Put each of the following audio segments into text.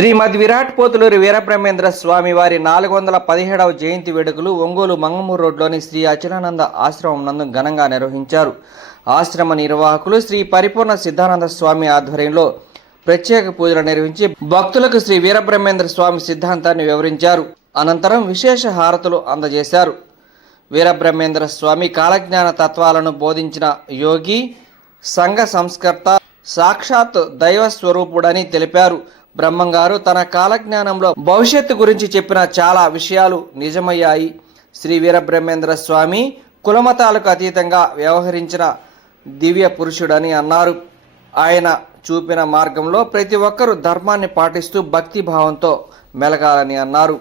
శ్రీమద్ విరాట్ పోతులూరి వీరబ్రహ్మేంద్ర స్వామి వారి నాలుగు వందల పదిహేడవ జయంతి వేడుకలు ఒంగోలు మంగమూరు రోడ్లోని శ్రీ అచలానంద ఆశ్రమం నందు ఘనంగా నిర్వహించారు. ఆశ్రమ నిర్వాహకులు శ్రీ పరిపూర్ణ సిద్ధానంద స్వామి ఆధ్వర్యంలో ప్రత్యేక పూజలు నిర్వహించి భక్తులకు శ్రీ వీరబ్రహ్మేంద్ర స్వామి సిద్ధాంతాన్ని వివరించారు. అనంతరం విశేష హారతులు అందజేశారు. వీరబ్రహ్మేంద్ర స్వామి కాలజ్ఞాన తత్వాలను బోధించిన యోగి సంఘ సంస్కర్త సాక్షాత్ దైవ స్వరూపుడని తెలిపారు. బ్రహ్మంగారు తన కాలజ్ఞానంలో భవిష్యత్తు గురించి చెప్పిన చాలా విషయాలు నిజమయ్యాయి. శ్రీ వీరబ్రహ్మేంద్ర స్వామి కులమతాలకు అతీతంగా వ్యవహరించిన దివ్య పురుషుడని అన్నారు. ఆయన చూపిన మార్గంలో ప్రతి ఒక్కరూ ధర్మాన్ని పాటిస్తూ భక్తి భావంతో మెలగాలని అన్నారు.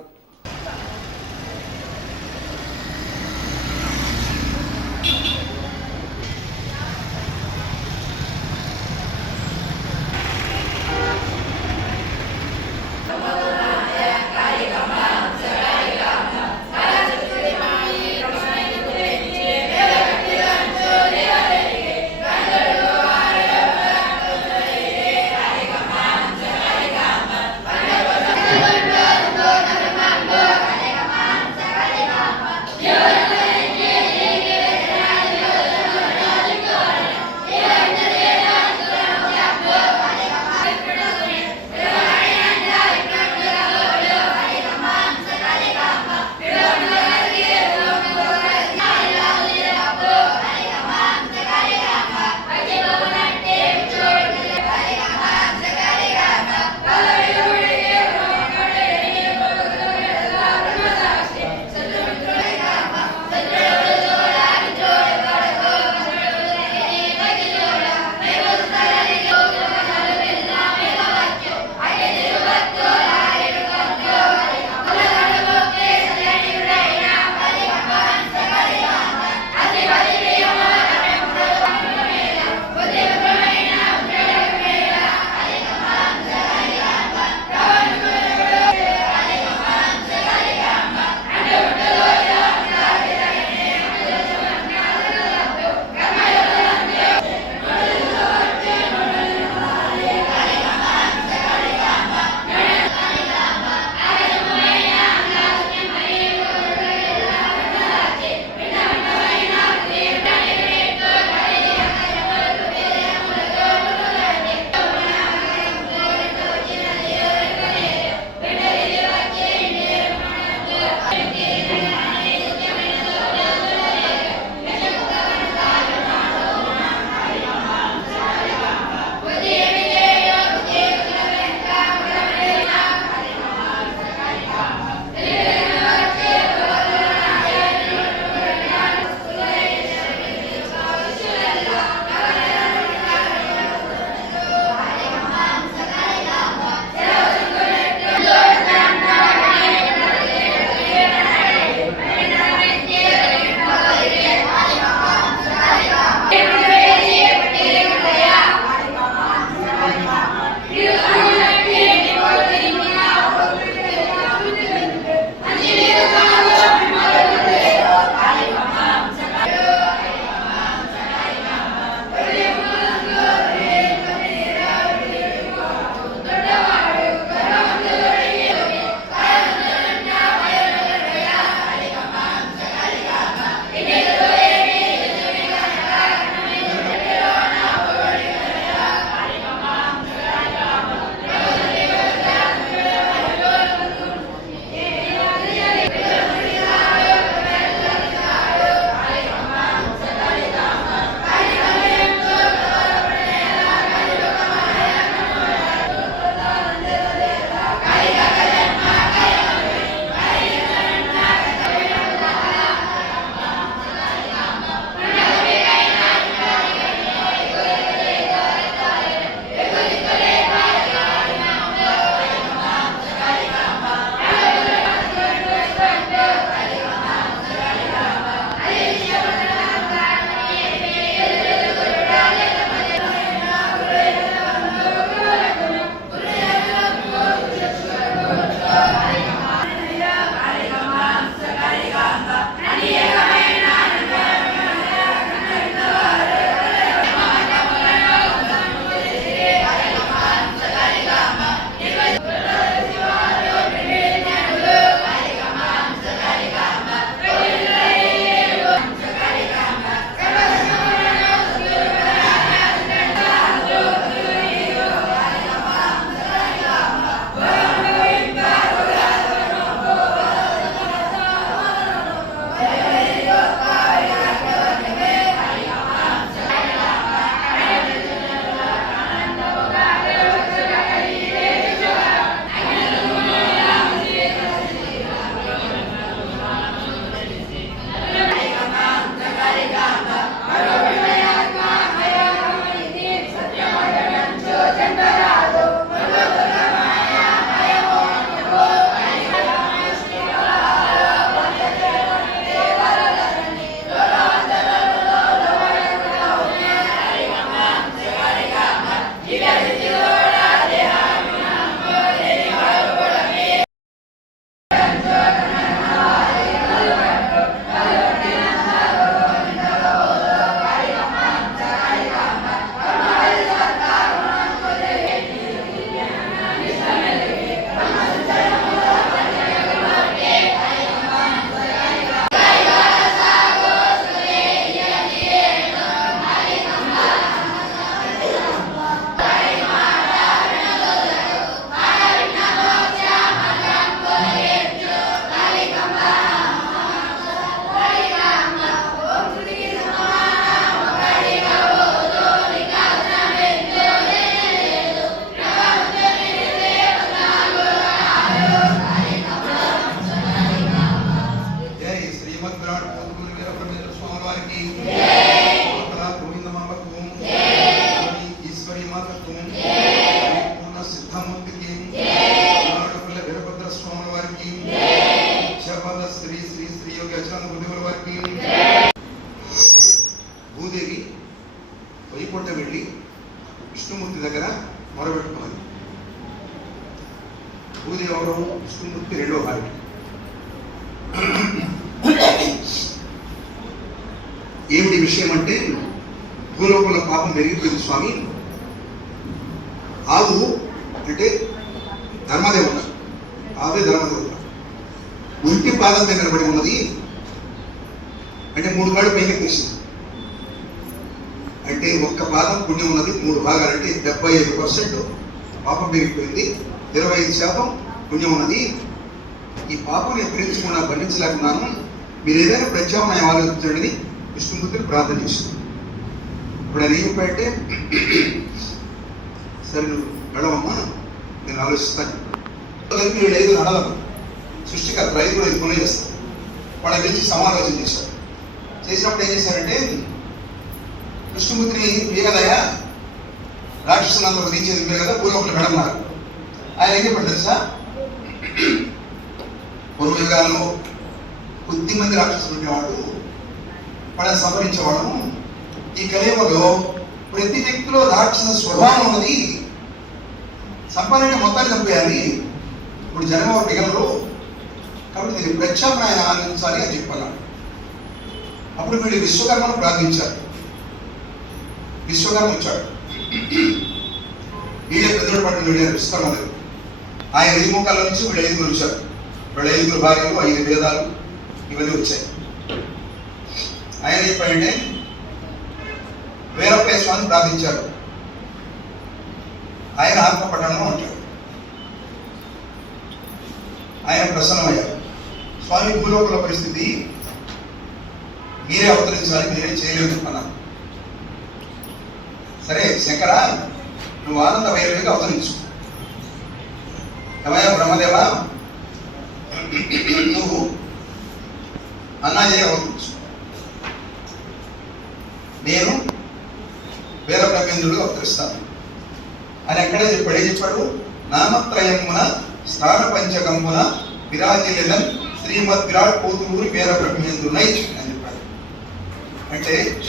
విషయం అంటే భూలోకంలో పాపం పెరిగిపోయింది స్వామి. ఆవు అంటే ధర్మదేవత. ఆవే ధర్మదేవత. ఒంటి పాదం మీద నిలబడి ఉన్నది. అంటే మూడు కాళ్ళు పైకి ఎక్కేసింది. అంటే ఒక్క పాదం పుణ్యం ఉన్నది మూడు భాగాలు. అంటే డెబ్బై ఐదు పర్సెంట్ పాపం పెరిగిపోయింది. ఇరవై ఐదు శాతం పుణ్యం ఉన్నది. ఈ పాపం నేను భరించకుండా భరించలేకున్నాను మీరు ఏదైనా ప్రత్యామ్నాయం ఆలోచించండి. విష్ణుమూర్తిని ప్రార్థన చేస్తున్నాను ఇప్పుడు ఆయన ఏం చెప్పాడంటే సరే నువ్వు నడవమ్మా నేను ఆలోచిస్తాను కలిపి వీళ్ళు ఐదు నడలము సృష్టికర్త ఐదు కూడా ఇది పనులు చేస్తారు. వాళ్ళ గురించి సమాలోచన చేశారు చేసినప్పుడు ఏం చేశారంటే విష్ణుమూర్తిని ఏ కదయా రాక్షసులందరూ వధించేది మీరు కదా పూర్వకులు పెడన్నారు ఆయన ఏం చెప్పాడు తెలుసా? పూర్వయుగాల్లో కొద్ది మంది రాక్షసులు ఉండేవాడు. మనం సంహరించేవాడు ఈ కలియుగంలో ప్రతి వ్యక్తిలో రాక్షస స్వభావం ఉన్నది. సంపాదన మొత్తాన్ని చంపేయాలి. ఇప్పుడు జనం ఎవరు మిగలరు. కాబట్టి దీని ప్రత్యామ్నాయం ఆలోచించాలి అని చెప్పాలి. అప్పుడు వీళ్ళు విశ్వకర్మను ప్రార్థించారు విశ్వకర్మ వచ్చాడు. వీళ్ళే పెద్దలు పట్టిన వీళ్ళే విశ్వకర్మ. లేదు ఆయన ఐదు ముఖాల నుంచి వీళ్ళు ఐదుగురు వచ్చారు. వీళ్ళ ఐదుగురు భార్యలు ఐదు వేదాలు ఇవన్నీ వచ్చాయి. ఆయన చెప్పాడంటే వీరప్పయ్య స్వామి ప్రార్థించారు. ఆయన ఆత్మపట్టణంలో ఉంటాడు ఆయన ప్రసన్నమయ్యారు. స్వామి భూలోకుల పరిస్థితి మీరే అవతరించాలి మీరే చేయలేదు అన్నారు సరే శంకర నువ్వు ఆనంద వైరుగా అవతరించు. ఏమయ్యా బ్రహ్మదేవా నువ్వు అన్నాజయ అవతరించు. నేను వీర బ్రహ్మేంద్రుడు అవతరిస్తాను అని ఎక్కడే చెప్పాడు. చెప్పాడు? నామత్రయమున స్నాన పంచకమున విరాజిలెదన్ శ్రీమద్ విరాట్ పోతులూరి వీర బ్రహ్మేంద్రునై అని చెప్పాడు. అంటే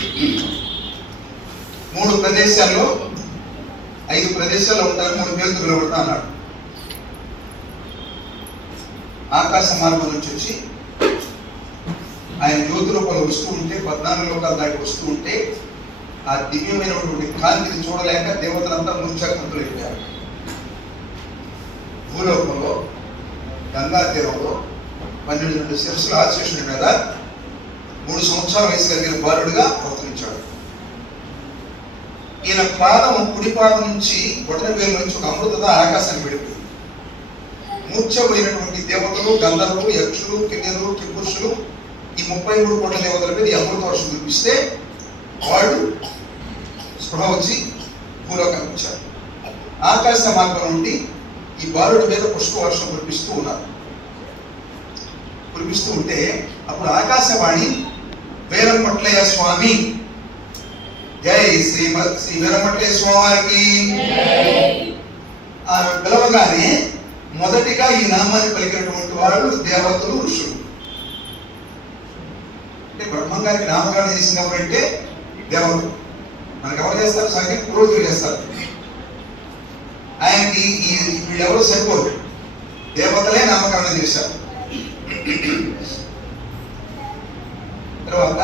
మూడు ప్రదేశాల్లో ఐదు ప్రదేశాల్లో ఉంటారు మూడు పేర్లు పిలవడతా అన్నాడు. ఆకాశ మార్గం నుంచి వచ్చి ఆయన జ్యోతి రూపంలో వస్తూ ఉంటే పద్నాలుగు లోకాల దాటి వస్తూ ఉంటే ఆ దివ్యమైనటువంటి కాంతిని చూడలేక దేవతలంతా ముంచకంతులు భూలోకంలో గంగా తీరంలో పన్నెండు రెండు శిరస్సుల ఆశేషుడి మీద మూడు సంవత్సరాల వయసు కలిగిన బాలుడిగా అవతరించాడు. ఈయన పాదం కుడి పాదం నుంచి బొటన వేలు నుంచి ఒక అమృతత ఆకాశాన్ని విడిపోయింది మూర్ఛపోయినటువంటి దేవతలు గంధర్వులు యక్షులు కిన్నెలు కిపురుషులు ఈ ముప్పై మూడు కోట్ల దేవతల మీద అమృత వర్షం కురిపిస్తే వాళ్ళు స్పృహ వచ్చి భూలోకానికి వచ్చారు. ఆకాశ మార్గం నుండి ఈ బాలుడి మీద పుష్ప వర్షం కురిపిస్తూ ఉన్నారు. కురిపిస్తూ ఉంటే అప్పుడు ఆకాశవాణి వేలంపట్లయ్య స్వామి. జై శ్రీ శ్రీ వీరపట్లయ్య స్వామికి. ఆ పిలవగానే మొదటిగా ఈ నామాన్ని పలికినటువంటి వాళ్ళు దేవతలు ఋషులు. అంటే బ్రహ్మం గారికి నామకరణం చేసినప్పుడు అంటే దేవుడు. మనకు ఎవరు చేస్తారు? సంగీత పురోహితులు చేస్తారు ఆయనకి ఈ వీళ్ళెవరూ సరిపోరు దేవతలే నామకరణం చేశారు. తర్వాత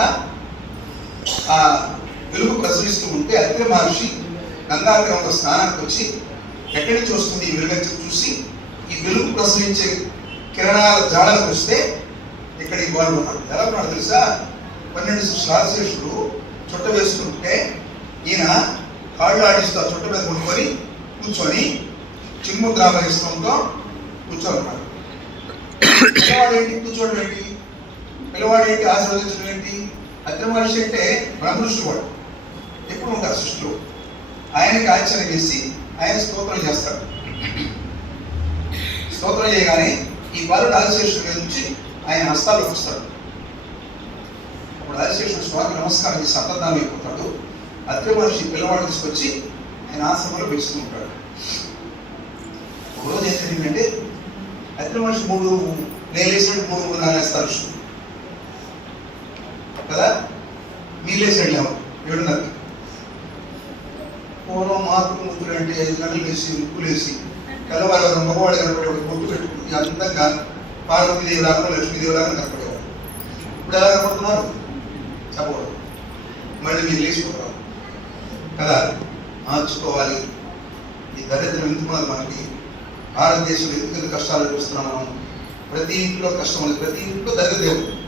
ఆ వెలుగు ప్రసరిస్తూ ఉంటే అగ్ర మహర్షి గంగాగ్రహంలో స్నానానికి వచ్చి ఎక్కడి చూస్తుంది ఈ వెలుగు చూసి ఈ వెలుగు ప్రసరించే కిరణాల జాడలకు వస్తే ఇక్కడికి ఈ బాలు ఎలా ఉన్నాడు తెలుసా? పన్నెండు శ్రాశేషుడు చుట్ట వేసుకుంటే ఈయన కాళ్ళు ఆడిస్తూ చుట్ట మీద కొనుక్కొని కూర్చొని చిమ్ము ద్రావహిస్తంతో కూర్చోనున్నాడు పిల్లవాడు ఏంటి కూర్చోవడం ఏంటి? పిల్లవాడు ఏంటి ఆశీర్వదించడం ఏంటి? అగ్ని మనిషి అంటే బ్రహ్మృష్టివాడు ఎప్పుడు ఉంటారు సృష్టిలో? ఆయనకి ఆశ్చర్యం చేసి ఆయన స్తోత్రం చేస్తాడు స్తోత్రం చేయగానే ఈ బాలుడు ఆదిశేషుడి నుంచి ఆయన హస్తాలు వస్తాడు అప్పుడు ఆదిశేషుడు స్వామి నమస్కారం చేసి అర్థదానం అయిపోతాడు అత్రి మహర్షి పిల్లవాడు తీసుకొచ్చి ఆయన ఆశ్రమంలో పెంచుతూ ఉంటాడు. ఒకరోజు ఏం జరిగిందంటే అత్రి మహర్షి మూడు నేలేసినట్టు మూడు మూడు నాలేస్తారు ఋషులు. కదా? నీళ్ళేసి లేవు ఏడున్నరకి పూర్వం మాతృ ముద్దులు అంటే ఐదు గంటలు వేసి ముక్కులు వేసి కలవారు మగవాడు కనపడేవాడు బొట్టు పెట్టుకుని అందంగా పార్వతీదేవి లాగా లక్ష్మీదేవి లాగా కనపడేవాడు ఇప్పుడు ఎలా కనపడుతున్నారు? చెప్పకూడదు. మళ్ళీ మీరు లేచిపోతారు. కదా? మార్చుకోవాలి. ఈ దరిద్రం ఎందుకు ఉన్నది మనకి? భారతదేశంలో ఎందుకు కష్టాలు చూస్తున్నాం మనం? ప్రతి ఇంట్లో కష్టం ఉంది. ప్రతి ఇంట్లో దరిద్రం.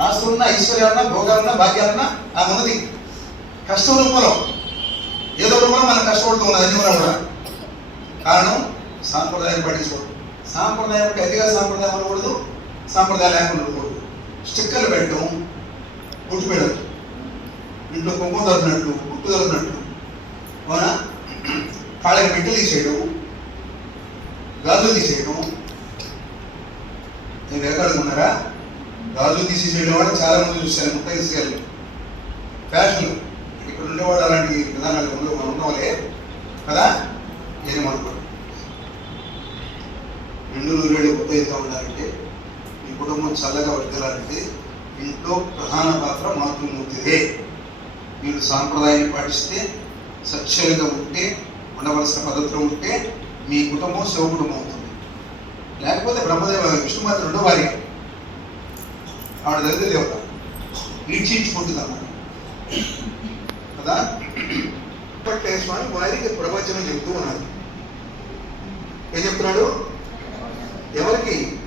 ఆస్తులు ఉన్నా ఐశ్వర్యాలున్నా భోగాలున్నా భాగ్యాలున్నా ఆ ఉన్నది. కష్టం రూపంలో. ఏదో రూపంలో మనం కష్టపడుతూ ఉన్నది అన్ని కూడా కారణం సాంప్రదాయం పాటించుకోవడం సాంప్రదాయం అంటే సాంప్రదాయం అనకూడదు సాంప్రదాయం లేకుండా ఉండకూడదు. స్టిక్కర్లు పెట్టడం గుట్టు పెట్టడం ఇంట్లో కుంకుమ దొరికినట్టు గుట్టు దొరికినట్టు అవునా? కాళ్ళకి పెట్టెలు తీసేయడం గాజులు తీసేయడం. నేను ఎక్కడున్నారా గాజులు తీసేసేయడం కూడా చాలా మంది చూశాను ముప్పై తీసుకెళ్ళి ఫ్యాషన్. ఇక్కడ ఉండేవాడు అలాంటి విధానాలు ఉండవు మనం కదా? నేను రెండు నూరేళ్ళు ఉత్తేజంగా ఉండాలంటే మీ కుటుంబం చల్లగా వర్తిల్లాలంటే ఇంట్లో ప్రధాన పాత్ర మాతృమూర్తిదే. మీరు సాంప్రదాయాన్ని పాటిస్తే సత్యంగా ఉంటే ఉండవలసిన పద్ధతిలో ఉంటే మీ కుటుంబం శివ కుటుంబం అవుతుంది. లేకపోతే బ్రహ్మదేవ విష్ణుమాత రెండో వారి. ఆవిడ దళిత దేవత ఈడ్చించుకుంటుంది కదా? పట్టే స్వామి వారికి ప్రవచనం చెప్తూ ఉన్నారు. ఏం చెప్తున్నాడు? ఎవరికి?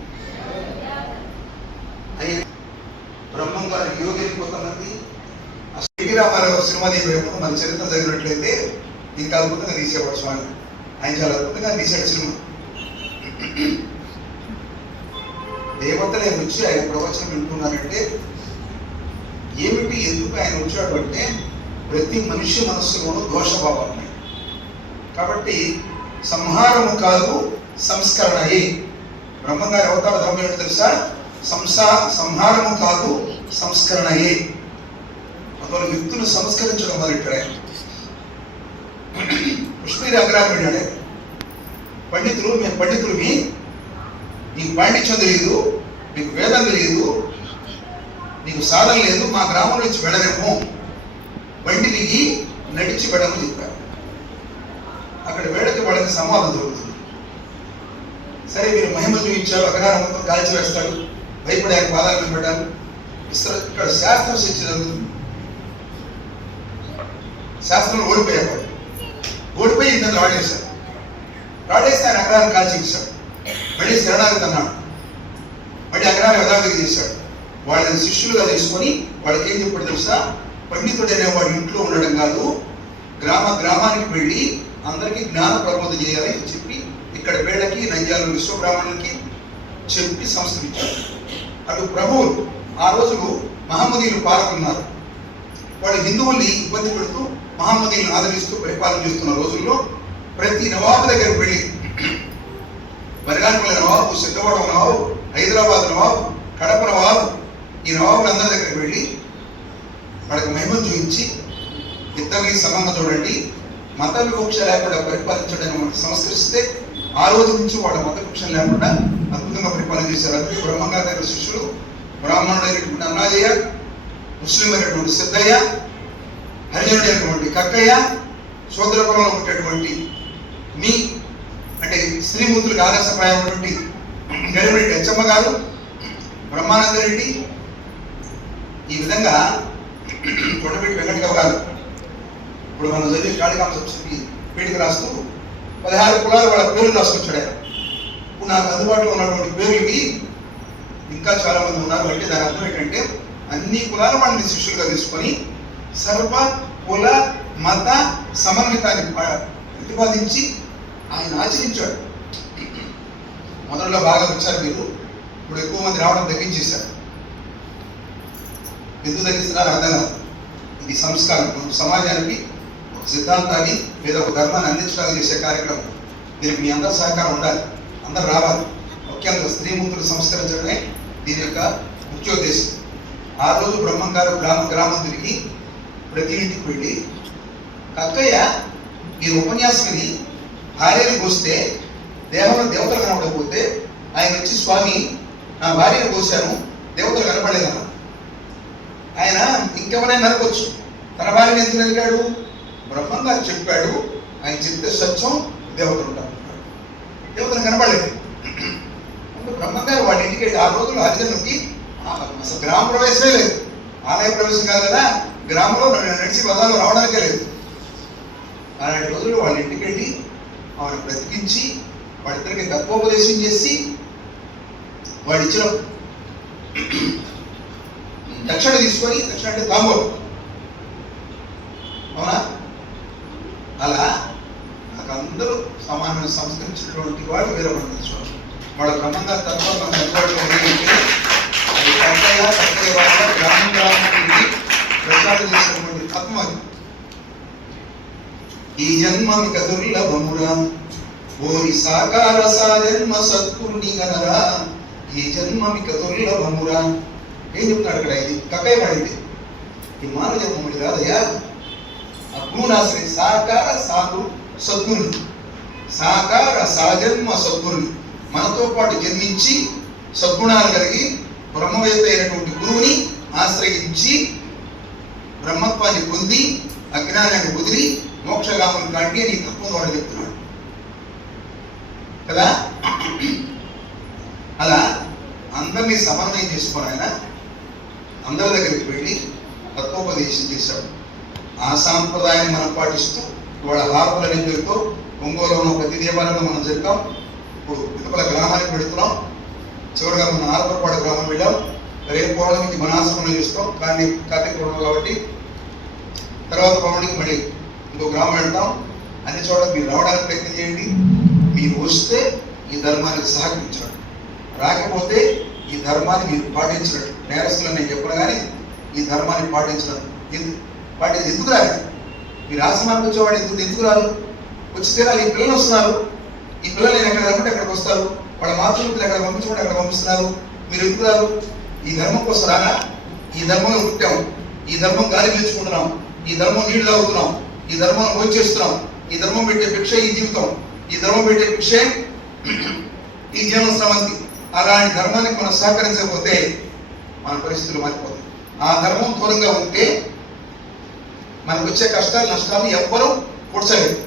బ్రహ్మం గారి యోగిని కొంతమంది శ్రీ రామారావు సినిమా తీయడం మన చరిత్ర చదివినట్లయితే ఇంకా అద్భుతంగా తీసేవాడు స్వామి. ఆయన చాలా అద్భుతంగా తీసాడు సినిమా. దేవతలే వచ్చి ఆయన ప్రవచనం వింటున్నారంటే ఏమిటి ఎందుకు ఆయన వచ్చాడు అంటే ప్రతి మనిషి మనస్సులోనూ దోషభావాలు ఉన్నాయి కాబట్టి సంహారము కాదు సంస్కరణయే. బ్రహ్మంగారి అవతార ధర్మం ఏంటో తెలుసా? సంసా సంహారము కాదు సంస్కరణయే. అందువల్ల వ్యక్తులు సంస్కరించడం మొదలెట్టాడు ఆయన కృష్ణుడి అగ్రహం వెళ్ళాడు పండితులు మేము పండితులు మీ నీకు పాండిత్యం తెలియదు నీకు వేదం తెలియదు నీకు సాధన లేదు మా గ్రామం నుంచి వెళ్ళలేము. బండి దిగి నడిచి వెళ్ళమని చెప్పారు. అక్కడ వేడకి వాళ్ళకి సంవాదం జరుగుతుంది సరే మీరు మహిమలు చూపించారు అగ్రహం కాల్చి వేస్తాడు భయపడి ఆయన పాదాల మీద ఇస్తారు ఇక్కడ శాస్త్రం శిక్ష జరుగుతుంది. శాస్త్రంలో ఓడిపోయారు వాళ్ళు. ఓడిపోయి ఇంత రాడేశారు. రాడేస్తే ఆయన అగ్రహారం కాల్చి ఇచ్చాడు మళ్ళీ శరణాగతి అన్నాడు. మళ్ళీ అగ్రహారం యథావిధి చేశాడు. వాళ్ళని శిష్యులుగా తీసుకొని వాళ్ళకి ఏం చెప్పాడు తెలుసా? పండితుడైన వాడి ఇంట్లో ఉండడం కాదు గ్రామ గ్రామానికి వెళ్ళి అందరికీ జ్ఞాన ప్రబోధ చేయాలని చెప్పి ఇక్కడ వీళ్ళకి నంద్యాల విశ్వబ్రాహ్మణులకి చెప్పి సంస్కరించారు. అటు ప్రభువులు ఆ రోజులు మహమ్మదీలు పాలకున్నారు. వాళ్ళు హిందువుల్ని ఇబ్బంది పెడుతూ మహమ్మదీయులను ఆదరిస్తూ పరిపాలన చేస్తున్న రోజుల్లో ప్రతి నవాబు దగ్గరికి వెళ్ళి బరిగానపల్లి నవాబు సిద్ధవాడ నవాబు హైదరాబాద్ నవాబు కడప నవాబు ఈ నవాబులందరి దగ్గరికి వెళ్ళి వాళ్ళకి మహిమను చూపించి ఇద్దరికి సమంగా చూడండి మత వివక్ష లేకుండా పరిపాలించడానికి సంస్కరిస్తే ఆ రోజు నుంచి వాళ్ళ మత వివక్ష లేకుండా అద్భుతంగా పరిపాలన చేశారు. అందుకే బ్రహ్మంగారి దగ్గర శిష్యులు బ్రాహ్మణుడైనటువంటి అన్నాజయ్య ముస్లిం అయినటువంటి సిద్ధయ్య హరిజనుడైనటువంటి కక్కయ్య శూద్రకులంలో ఉండేటువంటి మీ అంటే శ్రీమూర్తులకు ఆదర్శప్రాయమైనటువంటి గరిమిరెడ్డి అచ్చమ్మ గారు బ్రహ్మానంద రెడ్డి ఈ విధంగా కొండపేటి వెంకటరావు గారు. ఇప్పుడు మనం చదివి కాళికాంశ సంస్థకి రాస్తూ పదహారు కులాలు వాళ్ళ పేర్లు రాసుకొచ్చాడు ఆయన. ఇప్పుడు నాకు అందుబాటులో ఉన్నటువంటి పేర్లకి ఇంకా చాలా మంది ఉన్నారు అంటే దాని అర్థం ఏంటంటే అన్ని కులాల వాళ్ళని శిష్యులుగా తీసుకొని సర్వ కుల మత సమన్వితాన్ని ప్రతిపాదించి ఆయన ఆచరించాడు. మొదట్లో బాగా వచ్చారు మీరు. ఇప్పుడు ఎక్కువ మంది రావడం తగ్గించేశారు. ఎందుకు తగ్గిస్తున్నారు అర్థం ఇది సంస్కారం. సమాజానికి సిద్ధాంతాన్ని లేదా ఒక ధర్మాన్ని అందించడానికి చేసే కార్యక్రమం. దీనికి మీ అందరి సహకారం ఉండాలి. అందరు రావాలి. ముఖ్యంగా స్త్రీమూర్తులు సంస్కరించడమే దీని యొక్క ముఖ్య ఉద్దేశం. ఆ రోజు బ్రహ్మం గారు గ్రామ గ్రామం తిరిగి ప్రతి ఇంటికి వెళ్ళి కక్కయ్య ఈ ఉపన్యాసం విని భార్యను కోస్తే దేహంలో దేవతలు కనబడకపోతే ఆయన వచ్చి స్వామి నా భార్యను కోశాను దేవతలు కనపడలేదన్న ఆయన ఇంకెవరైనా నరకొచ్చు తన భార్యను ఎందుకు నరికాడు? బ్రహ్మంగా చెప్పాడు ఆయన చెప్తే సత్యం దేవతలు ఉంటారు. దేవతలు కనబడలేదు. అంటే బ్రహ్మంగారు వాడి ఇంటికి ఆ రోజులు హరిజనులకి అసలు గ్రామ ప్రవేశమే లేదు. ఆలయ ప్రవేశం కాదు కదా గ్రామంలో నడిచి పదాలు రావడానికే లేదు. అలాంటి రోజులు వాళ్ళ ఇంటికి వెళ్ళి ఆవిడ బ్రతికించి వాడిద్దరికి తత్వోపదేశం చేసి వాడిచ్చిన దక్షిణ తీసుకొని దక్షిణ అంటే తాంబూలం అవునా అలా అందరూ సమానం సంస్కరించినటువంటి వాళ్ళు వీరభద్ర స్వామి వాళ్ళ క్రమంగా తర్వాత మన అందుబాటులో గ్రామం గ్రామం నుండి ప్రచారం చేసినటువంటి తత్వం అది. ఈ జన్మమిక దుర్లభమురా ఓరి సాకార సాజన్మ సత్పురుని గనరా ఈ జన్మమిక దుర్లభమురా ఏం చెప్తున్నాడు అక్కడ? ఇది కక్కయ్య పడింది ఈ మానవ జన్మముడి కాదయ్యా. ఆ సాకార సాధు సద్గురుని సాకార సాజన్మ సద్గురుని మనతో పాటు జన్మించి సద్గుణాలు కలిగి బ్రహ్మవేత్త అయినటువంటి గురువుని ఆశ్రయించి బ్రహ్మత్వాన్ని పొంది అజ్ఞానాన్ని వదిలి మోక్షగాములు కాండి అని తత్వం వాడు చెప్తున్నాడు. కదా? అలా అందరినీ సమన్వయం చేసుకోని ఆయన. అందరి దగ్గరికి వెళ్ళి తత్వోపదేశం చేశాడు. ఆ సాంప్రదాయాన్ని మనం పాటిస్తూ ఇవాళ హారపుల నిధులతో ఒంగోలు ఉన్న ప్రతి దేవాలయంలో మనం జరిపాం. ఇప్పుడు పిలుపల గ్రామానికి పెడుతున్నాం చివరిగా మనం ఆలపరపాడు గ్రామం వెళ్ళాం. రేపు పౌర్ణమికి మన ఆశ్రమంలో చేస్తాం. కానీ కార్తీక పౌర్ణమి కాబట్టి తర్వాత పౌర్ణమికి మళ్ళీ ఇంకో గ్రామం వెళ్తాం. అన్ని చోట్ల మీరు రావడానికి ప్రయత్నం చేయండి. మీరు వస్తే ఈ ధర్మానికి సహకరించడం. రాకపోతే ఈ ధర్మాన్ని మీరు పాటించడం నేరస్తులని నేను చెప్పను కానీ ఈ ధర్మాన్ని పాటించడం ఎందుకు? వాటి ఎందుకు రాదు మీరు ఆశ్రమానికి వచ్చేవాడు ఎందుకు ఎందుకు రాదు వచ్చి తీరాలి ఈ పిల్లలు వస్తున్నారు. ఈ పిల్లలు నేను ఎక్కడ రమ్మంటే అక్కడికి వస్తారు? వాళ్ళ మాతృలు ఎక్కడ పంపించమంటే అక్కడ పంపిస్తున్నారు? మీరు ఎందుకు రాదు ఈ ధర్మం కోసం రానా? ఈ ధర్మంలో పుట్టాం. ఈ ధర్మం గాలి పీల్చుకుంటున్నాం. ఈ ధర్మం నీళ్ళు తాగుతున్నాం. ఈ ధర్మం భోజేస్తున్నాం ఈ ధర్మం పెట్టే భిక్ష ఈ జీవితం. ఈ ధర్మం పెట్టే భిక్షే ఈ జీవన శ్రమంతి అలాంటి ధర్మానికి మనం సహకరించకపోతే మన పరిస్థితులు మారిపోతాయి. ఆ ధర్మం దూరంగా ఉంటే మనకు వచ్చే కష్టాలు నష్టాలు ఎవ్వరూ కూర్చలేదు.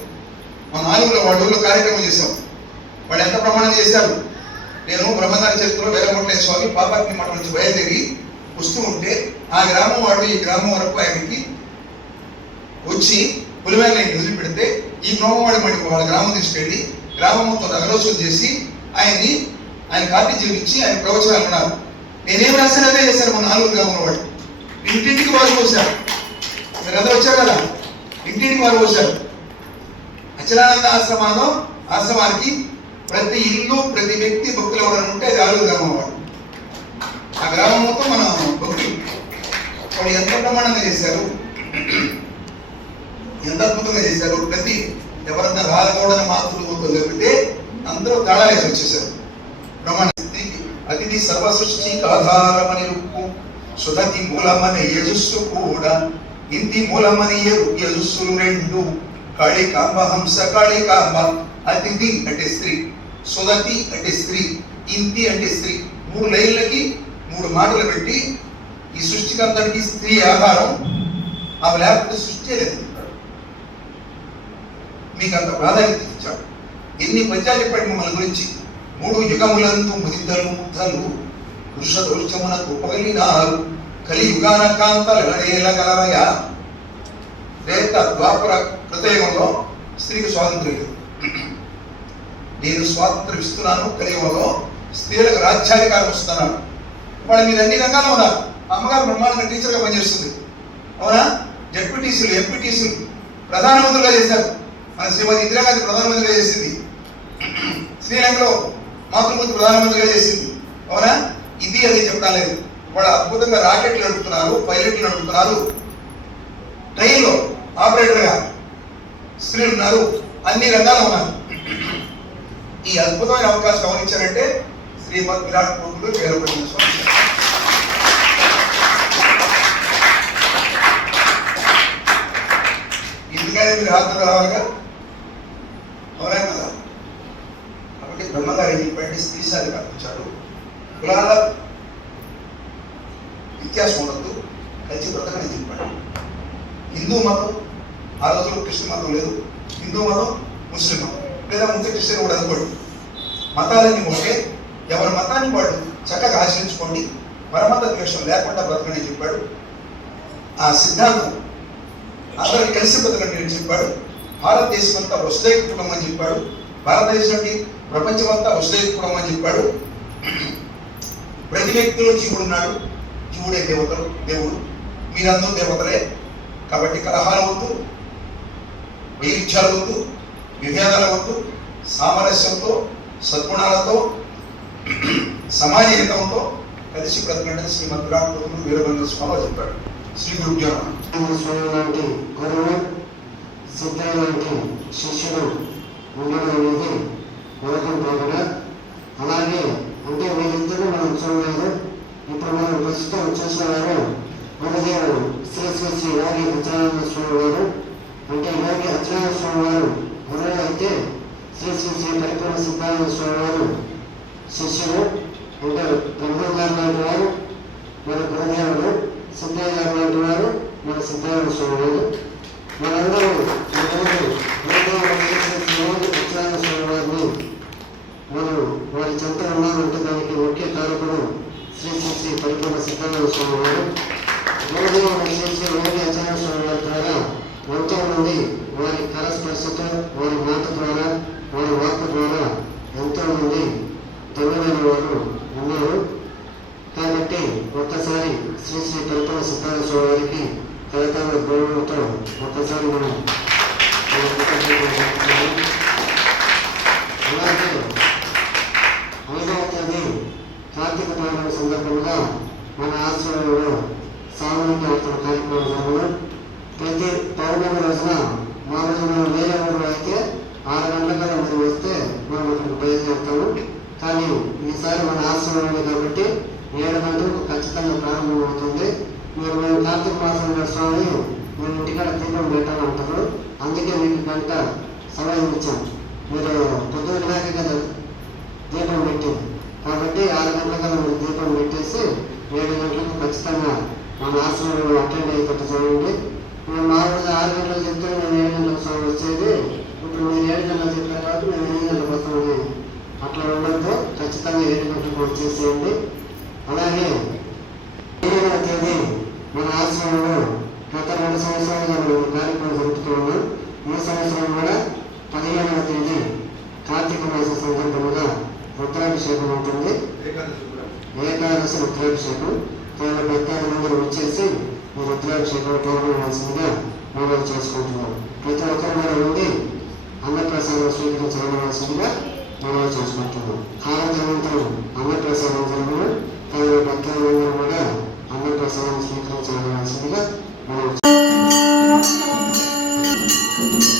మన ఆలుగులో వాళ్ళ ఊళ్ళో కార్యక్రమం చేశాం. వాళ్ళు ఎంత ప్రమాణం చేశారు? నేను బ్రహ్మదారి చరిత్రలో వేలగొట్టే స్వామి పాపాగ్ని మఠం నుంచి బయలుదేరి వస్తూ ఉంటే ఆ గ్రామం వాడు ఈ గ్రామం వరకు ఆయనకి వచ్చి పులివేల వదిలిపెడితే ఈ గ్రామం వాడు మళ్ళీ వాళ్ళ గ్రామం తీసుకెళ్ళి గ్రామం మొత్తం నగరోత్సవం చేసి ఆయన్ని ఆయన కార్తీ చూపించి ఆయన ప్రవచనాలు ఉన్నారు నేనేం రాశాను అదే చేశాను మన నాలుగు గ్రామంలో వాడు ఇంటింటికి వాళ్ళు పోశారు. మీరు అందరూ వచ్చారు కదా ఇంటింటికి వారు వచ్చారు. అచలానంద ఆశ్రమాలో ఆశ్రమానికి ప్రతి ఇల్లు ప్రతి వ్యక్తి భక్తులు ఎవరైనా ఉంటే అది ఆరు గ్రామం వాడు ఆ గ్రామం మొత్తం మన భక్తి వాళ్ళు ఎంత ప్రమాణంగా చేశారు? ఎంత అద్భుతంగా చేశారు? ప్రతి ఎవరన్నా రాలకూడని మాతృలు లేకపోతే అందరూ తాళాలేసి వచ్చేసారు బ్రహ్మాండ అతిథి సర్వ ఆధారమని రూపు సుధతి మూలమని యజస్సు కూడా ఇంది మూలమని ఎరు రెండు. కాళికాంబ హంస కాళికాంబ అతిథి అంటే స్త్రీ సుదతి అంటే స్త్రీ ఇంది అంటే స్త్రీ. మూడు లైన్లకి మూడు మాటలు పెట్టి ఈ సృష్టికి స్త్రీ ఆహారం ఆమె లేకపోతే సృష్టి లేదు మీకు అంత ప్రాధాన్యత ఇచ్చాడు ఎన్ని పద్యాలు చెప్పాడు మిమ్మల్ని గురించి? మూడు యుగములందు ముదితలు ముద్దలు పురుష దోషమునకు ఉపగలినారు కలియుగాన కాంతలు గలవయ రేత ద్వాపర కృతయుగంలో స్త్రీకి స్వాతంత్రం లేదు నేను స్వాతంత్రం ఇస్తున్నాను కలియుగంలో స్త్రీలకు రాజ్యాధికారం ఇస్తున్నాను వాళ్ళు మీరు అన్ని రంగాలు ఉన్నారు. అమ్మగారు బ్రహ్మాండంగా టీచర్గా పనిచేస్తుంది. అవునా? జడ్పీటీసీలు ఎంపీటీసీలు ప్రధానమంత్రిగా చేశారు. మన శ్రీమతి ఇందిరాగాంధీ ప్రధానమంత్రిగా చేసింది. శ్రీలంకలో మాతృమూర్తి ప్రధానమంత్రిగా చేసింది. అవునా? ఇది అది చెప్పలేదు వాళ్ళు అద్భుతంగా రాకెట్లు నడుపుతున్నారు పైలట్లు నడుపుతున్నారు. ట్రైన్లో ఆపరేటర్గా స్త్రీలు ఉన్నారు అన్ని రంగాలు ఉన్నారు. ఈ అద్భుతమైన అవకాశం గమనించారంటే శ్రీమద్ విరాట్ కోహ్లీ చేరబడిన స్వామి ఎందుకని మీరు హాజరు రావాలిగా అవునా కదా? కాబట్టి బ్రహ్మగారు ఏం చెప్పండి స్త్రీ సారి కల్పించాడు కులాల వ్యత్యాసం ఉండదు. కలిసి బ్రతకని చెప్పాడు హిందూ మతం ఆ రోజుల్లో క్రిస్టియన్ మతం లేదు. హిందూ మతం ముస్లిం మతం. లేదా ముందు క్రిస్టియన్ కూడా అనుకోండి. మతాలని ఒకటే ఎవరి మతాన్ని వాళ్ళు చక్కగా ఆచరించుకోండి. పరమత ద్వేషం లేకుండా బ్రతకని చెప్పాడు. ఆ సిద్ధాంతం. అందరూ కలిసి బ్రతకండి అని చెప్పాడు. భారతదేశం అంతా వస్తే కుటుంబం అని చెప్పాడు. భారతదేశానికి ప్రపంచం అంతా వస్తే కుటుంబం అని చెప్పాడు. ప్రతి వ్యక్తిలో జీవుడు ఉన్నాడు. జీవుడే దేవతలు దేవుడు. మీరందరూ దేవతలే. కాబట్టి కలహాలు వద్దు వైరుధ్యాలు వద్దు విభేదాలు వద్దు సామరస్యంతో సద్గుణాలతో సమాజ హితంతో కలిసి బ్రతకండి శ్రీమద్ రామకృష్ణుడు వీరభద్ర స్వామి చెప్పాడు. శ్రీ గురుజన స్వామి లాంటి గురువు సిద్ధయ్య లాంటి శిష్యుడు ఉండడం అనేది మొదటి అలాగే అంటే వీరిద్దరూ మనం చూడలేదు. ఇప్పుడు మనం ప్రస్తుతం చూసేవారు మనదేవుడు శ్రీ శ్రీ శ్రీ యోగి అత్యానంద స్వామి వారు అంటే యోగి అత్యానంద స్వామి వారు గురువు అయితే శ్రీ శ్రీ శ్రీ పరిపూర్ణ సిద్ధానంద స్వామి వారు శిష్యుడు అంటే బ్రహ్మ గారు లాంటి వారు మన గురుదేవుడు సిద్ధయ్య గారు లాంటి వారు మన సిద్ధానంద స్వామి వారు మనందరూ యోగి అచ్యుతానంద స్వామి వారిని మనం వారి చెంత ఉన్నామంటే దానికి ముఖ్య కారకుడు శ్రీ శ్రీ శ్రీ పరిపూర్ణ సిద్ధానంద స్వామి వారు గురుదేవుడు శ్రీ శ్రీ యోగి ఆచార్య స్వామి వారి ద్వారా ఎంతో మంది వారి కరస్పర్శతో వారి మాట ద్వారా వారి వాక్ ద్వారా ఎంతో మంది తొమ్మిదైన వారు ఉన్నారు కాబట్టి ఒక్కసారి శ్రీ శ్రీ పరిపూర్ణ సిద్ధాంత స్వామి వారికి గౌరవంతో ఒక్కసారి మనం మన కృతజ్ఞతలు తెలుపుతున్నాము. అలాగే ఐదవ తేదీ కార్తీక సందర్భంగా మన ఆశ్రమంలో సామూహిక కార్యక్రమం జరుగును ప్రతి పౌర్ణమి రోజున మా రోజున వేరే ఊరు అయితే ఆరు గంటల మీరు వస్తే మనం అక్కడికి బయలుదేరుతాము. కానీ ఈసారి మన ఆశ్రమం కాబట్టి ఏడు గంటలకు ఖచ్చితంగా ప్రారంభమవుతుంది మీరు మేము కార్తీక మాసంలో స్వామి మేము ఇంటికాడ దీపం పెట్టాలంటారు. అందుకే మీకు గంట సమయం ఇచ్చాం. మీరు పొద్దున దాకా కదా దీపం పెట్టింది. కాబట్టి ఆరు గంటల మీరు దీపం పెట్టేసి ఏడు గంటలకు ఖచ్చితంగా మన ఆశ్రమంలో అటెండ్ అయ్యేటట్టు చూడండి. మేము మామూలుగా ఆరు గంటలకు చెప్తే మేము ఏడు గంటల స్వామి వచ్చేది. ఇప్పుడు మీరు ఏడు గంటలకు చెప్పారు కాబట్టి మేము ఎనిమిది గంటలకు వస్తామని అట్లా ఉండడంతో ఖచ్చితంగా ఏడు గంటలకు వచ్చేసేయండి. అలాగే ఎనిమిదవ తేదీ మన ఆశ్రమంలో గత రెండు సంవత్సరాలుగా మనం కార్యక్రమం జరుపుతూ ఉన్నాం. ఈ సంవత్సరం కూడా పదిహేనవ తేదీ కార్తీక మాస సందర్భంగా రుద్రాభిషేకం ఉంటుంది. ఏకాదశి రుద్రాభిషేకం కేవలం ముప్పై మందిని వచ్చేసి ఈ రుద్రాభిషేకం పాల్గొనవలసిందిగా మనం చేసుకుంటున్నాం. ప్రతి ఒక్కరు మనం ఉండి అన్నప్రసాదం స్వీకరించవలసిందిగా మనం చేసుకుంటున్నాం. ఆరాధనంతరం అన్నప్రసాదం జరగడం కేవలం ముప్పై మందిని కూడా అన్నప్రసాదం స్వీకరించవలసిందిగా మనం Thank you.